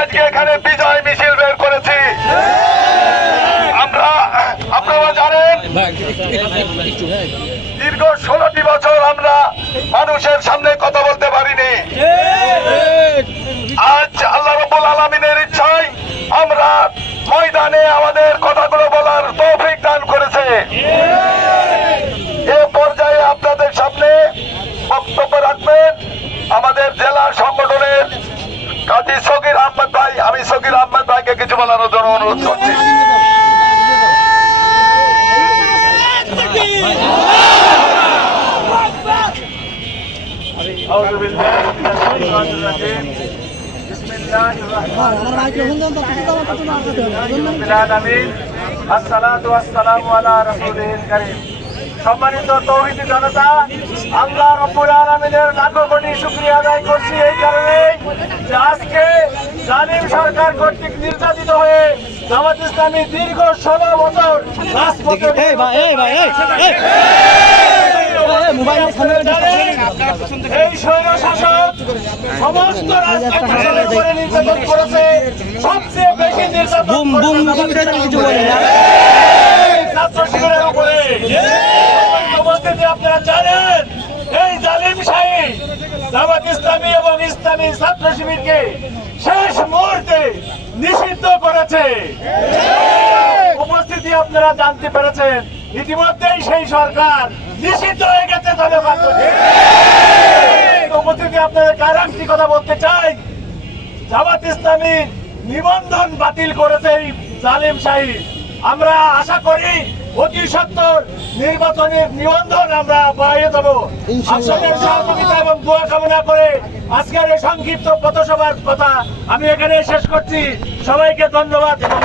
আজকে এখানে বিজয় মিছিল বের করেছি। আমরা, আপনারা জানেন, দীর্ঘ ষোলোটি বছর আমরা মানুষের সামনে কথা বলতে পারিনি। আজ আল্লাহ রব্বুল আলমিনের ইচ্ছায় আমরা ময়দানে আমাদের কথাগুলো বলার তৌফিক দান করেছে। এ পর্যায়ে আপনাদের সামনে বক্তব্য রাখবেন আমাদের জেলা সংগঠনের কাজী সকির আহমদ ভাই, আমি সকির আহমদ ভাইকে কিছু বলার জন্য অনুরোধ করছি। সম্মানিত জনতা, আল্লাহ রপুর আলমিনের নাগরিক শুক্রিয়া আদায় করছি এই যে আজকে জালিম সরকার কর্তৃক নির্যাতিত হয়ে জামাত ইসলামী দীর্ঘ ষোলো বছর রাজপথে এই স্বৈর শাসক সমস্ত করে নির্যাতন করেছে। সবচেয়ে বেশি নির্যাতন করেছে ছাত্র শিবিরের উপরে উপস্থিতি আপনারা জানেন এই জালিম শাহী জামাত ইসলামী এবং ইসলামী ছাত্র শিবিরকে শেষ মুহূর্তে নিষিদ্ধ করেছে। উপস্থিতি আপনারা জানতে পেরেছেন ইতিমধ্যেই সেই সরকার নিষিদ্ধ হয়ে গেছে ধন্যবাদ উপস্থিতি আপনাদের কারণ কি কথা বলতে চাই জামাত ইসলামী নিবন্ধন বাতিল করেছে এই জালিম শাহী। আমরা আশা করি অতি সত্তর নির্বাচনের নিবন্ধন আমরা পাইয়ে দেবো। আসনের সহযোগিতা দোয়া কামনা করে আজকের এই সংক্ষিপ্ত পথসভার কথা আমি এখানে শেষ করছি। সবাইকে ধন্যবাদ এবং